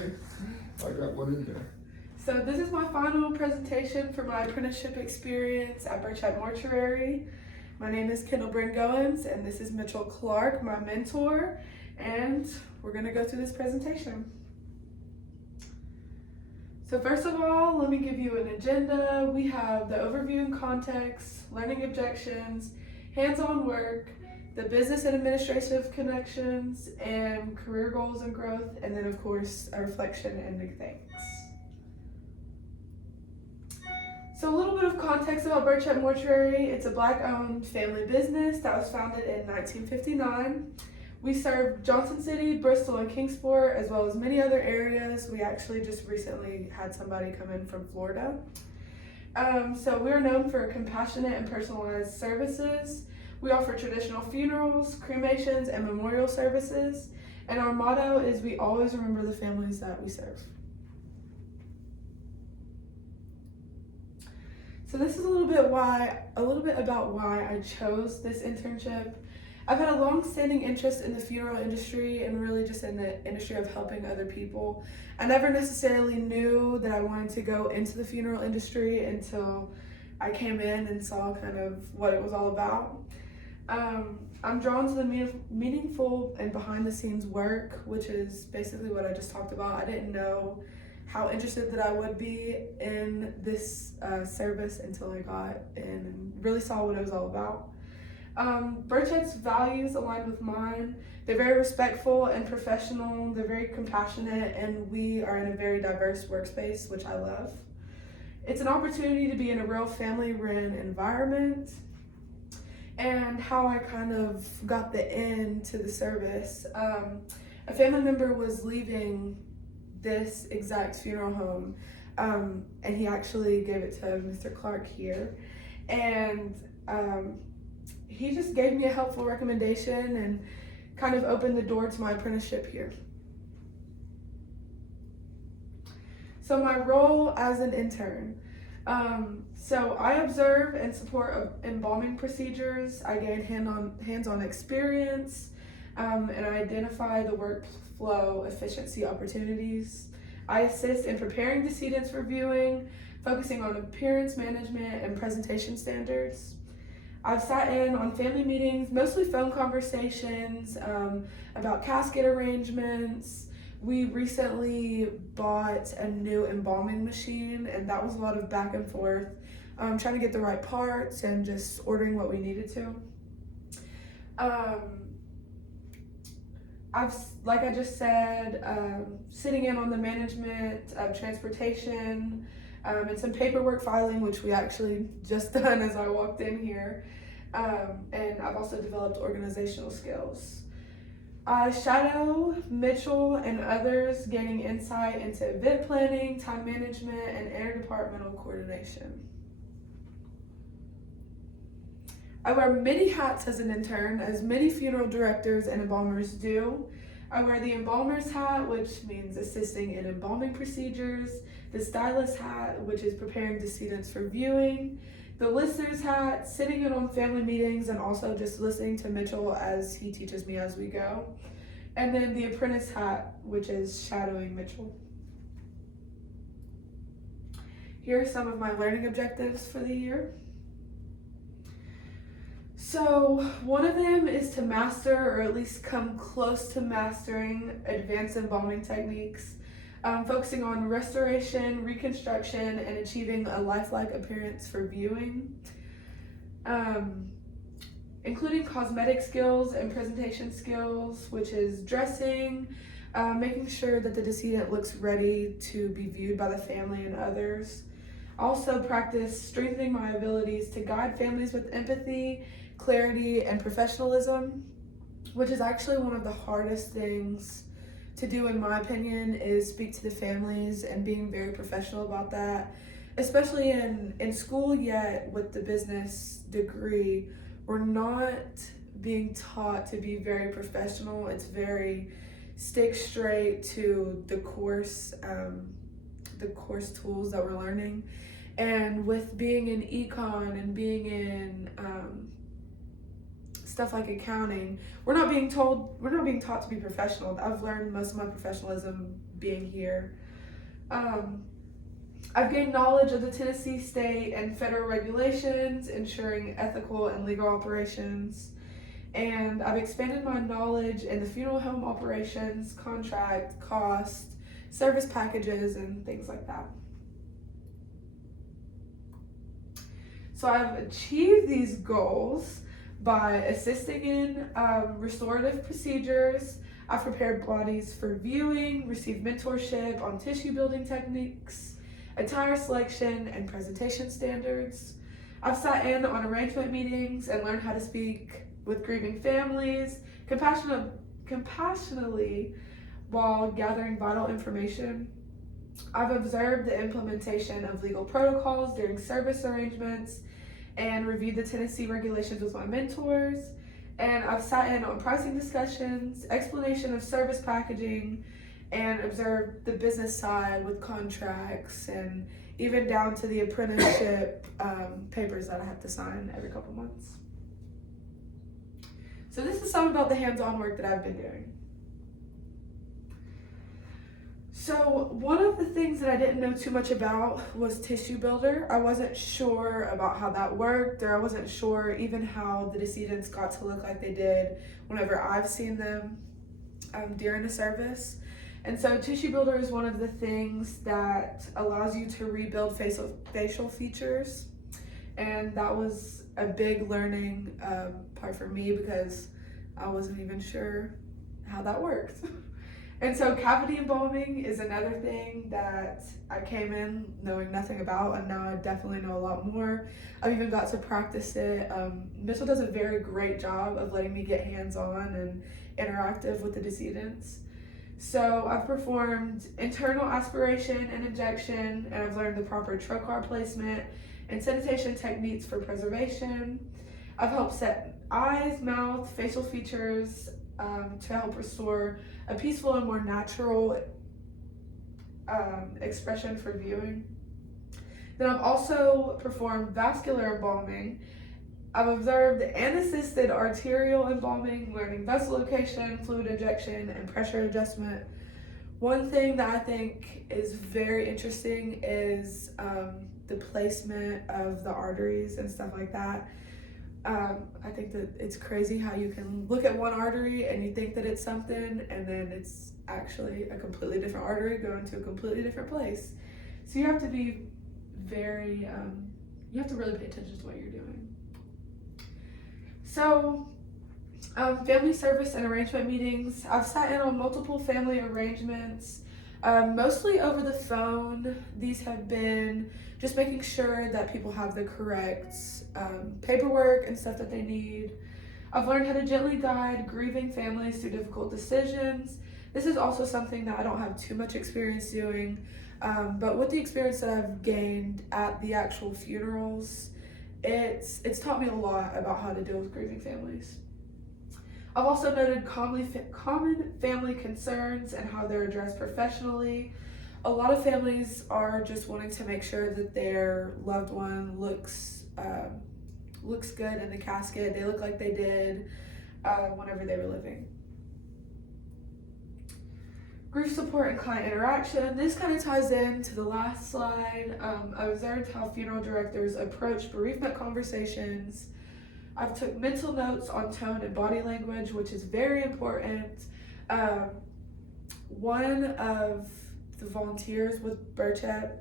Okay, I got one in there. So this is my final presentation for my apprenticeship experience at Birchhead Mortuary. My name is Kendall Bryn Goins, and this is Mitchell Clark, my mentor, and we're gonna go through this presentation. So first of all, let me give you an agenda. We have the overview and context, learning objections, hands-on work, the business and administrative connections, and career goals and growth, and then of course a reflection and big thanks. So a little bit of context about Birchhead Mortuary. It's a Black-owned family business that was founded in 1959. We serve Johnson City, Bristol, and Kingsport, as well as many other areas. We actually just recently had somebody come in from Florida. So we're known for compassionate and personalized services. We offer traditional funerals, cremations, and memorial services. And our motto is we always remember the families that we serve. So this is a little bit about why I chose this internship. I've had a long-standing interest in the funeral industry and really just in the industry of helping other people. I never necessarily knew that I wanted to go into the funeral industry until I came in and saw kind of what it was all about. I'm drawn to the meaningful and behind-the-scenes work, which is basically what I just talked about. I didn't know how interested that I would be in this service until I got in and really saw what it was all about. Birchhead's values align with mine. They're very respectful and professional. They're very compassionate, and we are in a very diverse workspace, which I love. It's an opportunity to be in a real family-run environment. And how I kind of got the end to the service. A family member was leaving this exact funeral home, and he actually gave it to Mr. Clark here. And he just gave me a helpful recommendation and kind of opened the door to my apprenticeship here. So my role as an intern. So I observe and support embalming procedures. I gain hands-on experience, and I identify the workflow efficiency opportunities. I assist in preparing decedents for viewing, focusing on appearance management and presentation standards. I've sat in on family meetings, mostly phone conversations about casket arrangements. We recently bought a new embalming machine, and that was a lot of back and forth, trying to get the right parts and just ordering what we needed to. Like I just said, sitting in on the management of transportation and some paperwork filing, which we actually just done as I walked in here. And I've also developed organizational skills. I shadow Mitchell and others, gaining insight into event planning, time management, and interdepartmental coordination. I wear many hats as an intern, as many funeral directors and embalmers do. I wear the embalmer's hat, which means assisting in embalming procedures, the stylist hat, which is preparing decedents for viewing, the listener's hat, sitting in on family meetings and also just listening to Mitchell as he teaches me as we go. And then the apprentice hat, which is shadowing Mitchell. Here are some of my learning objectives for the year. So one of them is to master, or at least come close to mastering, advanced embalming techniques, focusing on restoration, reconstruction, and achieving a lifelike appearance for viewing, including cosmetic skills and presentation skills, which is dressing, making sure that the decedent looks ready to be viewed by the family and others. Also practice strengthening my abilities to guide families with empathy, clarity, and professionalism, which is actually one of the hardest things to do, in my opinion, is speak to the families and being very professional about that, especially in school. Yet with the business degree, we're not being taught to be very professional. It's very stick straight to the course tools that we're learning. And with being in econ and being in stuff like accounting, we're not being taught to be professional. I've learned most of my professionalism being here. I've gained knowledge of the Tennessee state and federal regulations, ensuring ethical and legal operations. And I've expanded my knowledge in the funeral home operations, contract, cost, service packages, and things like that. So I've achieved these goals by assisting in restorative procedures. I've prepared bodies for viewing, received mentorship on tissue building techniques, attire selection, and presentation standards. I've sat in on arrangement meetings and learned how to speak with grieving families compassionately while gathering vital information. I've observed the implementation of legal protocols during service arrangements and reviewed the Tennessee regulations with my mentors. And I've sat in on pricing discussions, explanation of service packaging, and observed the business side with contracts and even down to the apprenticeship papers that I have to sign every couple months. So this is some about the hands-on work that I've been doing. So one of the things that I didn't know too much about was Tissue Builder. I wasn't sure about how that worked, or I wasn't sure even how the decedents got to look like they did whenever I've seen them during the service. And so Tissue Builder is one of the things that allows you to rebuild facial features. And that was a big learning part for me because I wasn't even sure how that worked. And so cavity embalming is another thing that I came in knowing nothing about, and now I definitely know a lot more. I've even got to practice it. Mitchell does a very great job of letting me get hands-on and interactive with the decedents. So I've performed internal aspiration and injection, and I've learned the proper trocar placement and sanitation techniques for preservation. I've helped set eyes, mouth, facial features to help restore a peaceful and more natural expression for viewing. Then I've also performed vascular embalming. I've observed and assisted arterial embalming, learning vessel location, fluid injection, and pressure adjustment. One thing that I think is very interesting is the placement of the arteries and stuff like that. I think that it's crazy how you can look at one artery and you think that it's something, and then it's actually a completely different artery going to a completely different place. So you have to be very, you have to really pay attention to what you're doing. So, family service and arrangement meetings. I've sat in on multiple family arrangements, mostly over the phone. These have been just making sure that people have the correct paperwork and stuff that they need. I've learned how to gently guide grieving families through difficult decisions. This is also something that I don't have too much experience doing, but with the experience that I've gained at the actual funerals, it's taught me a lot about how to deal with grieving families. I've also noted common family concerns and how they're addressed professionally. A lot of families are just wanting to make sure that their loved one looks good in the casket. They look like they did whenever they were living. Grief support and client interaction. This kind of ties into the last slide. I observed how funeral directors approach bereavement conversations. I've took mental notes on tone and body language, which is very important. One of the volunteers with Burchett,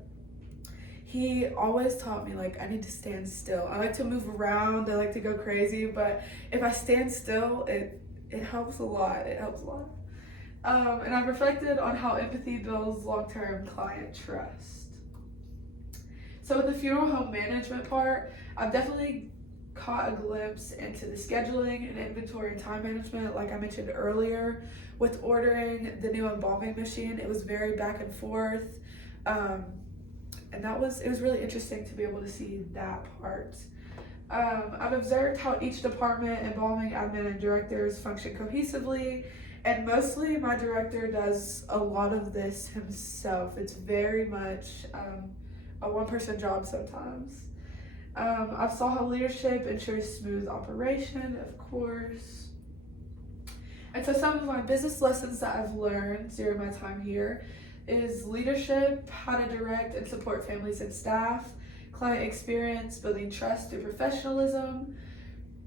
he always taught me, like, I need to stand still. I like to move around, I like to go crazy, but if I stand still, it helps a lot. It helps a lot. And I've reflected on how empathy builds long-term client trust. So with the funeral home management part, I've definitely caught a glimpse into the scheduling and inventory and time management. Like I mentioned earlier, with ordering the new embalming machine, it was very back and forth. And it was really interesting to be able to see that part. I've observed how each department, embalming, admin, and directors function cohesively. And mostly my director does a lot of this himself. It's very much a one-person job sometimes. I saw how leadership ensures smooth operation, of course. And so some of my business lessons that I've learned during my time here is leadership, how to direct and support families and staff, client experience, building trust through professionalism,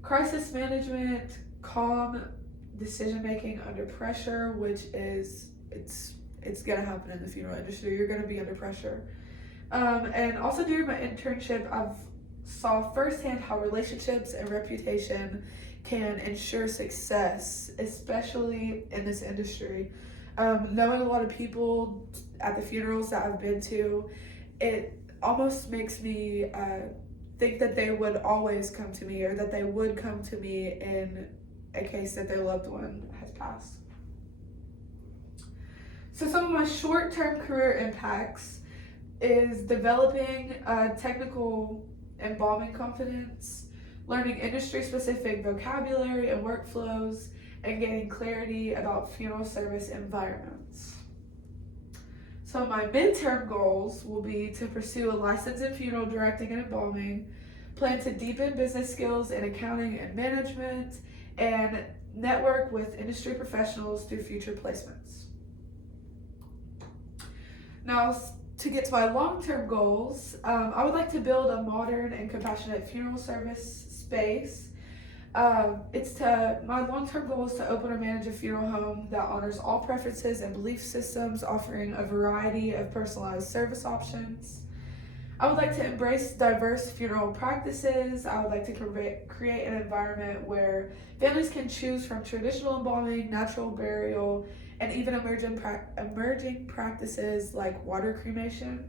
crisis management, calm decision making under pressure, which is it's gonna happen in the funeral industry. You're gonna be under pressure. And also during my internship, I've saw firsthand how relationships and reputation can ensure success, especially in this industry. Knowing a lot of people at the funerals that I've been to, it almost makes me think that they would always come to me, or that they would come to me in a case that their loved one has passed. So some of my short-term career impacts is developing technical embalming confidence, learning industry-specific vocabulary and workflows, and gaining clarity about funeral service environments. So my midterm goals will be to pursue a license in funeral directing and embalming, plan to deepen business skills in accounting and management, and network with industry professionals through future placements. Now, to get to my long-term goals, I would like to build a modern and compassionate funeral service space. My long-term goal is to open or manage a funeral home that honors all preferences and belief systems, offering a variety of personalized service options. I would like to embrace diverse funeral practices. I would like to create an environment where families can choose from traditional embalming, natural burial, and even emerging practices like water cremation.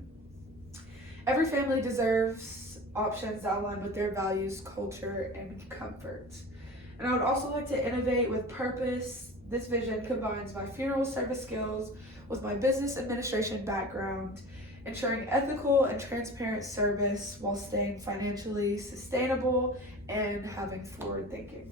Every family deserves options that align with their values, culture, and comfort. And I would also like to innovate with purpose. This vision combines my funeral service skills with my business administration background, ensuring ethical and transparent service while staying financially sustainable and having forward thinking.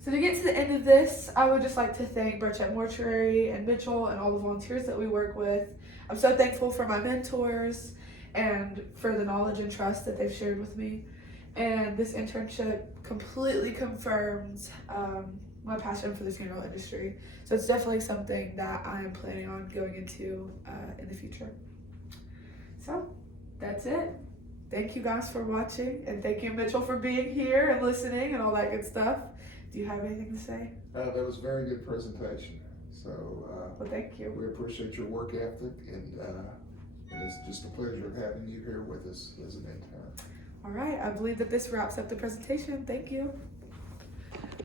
So to get to the end of this, I would just like to thank Burchett Mortuary and Mitchell and all the volunteers that we work with. I'm so thankful for my mentors and for the knowledge and trust that they've shared with me. And this internship completely confirms my passion for the funeral industry. So it's definitely something that I am planning on going into in the future. So that's it. Thank you guys for watching, and thank you, Mitchell, for being here and listening and all that good stuff. Do you have anything to say? That was a very good presentation. So Well, thank you. we appreciate your work ethic, and it's just a pleasure having you here with us as an intern. All right, I believe that this wraps up the presentation. Thank you.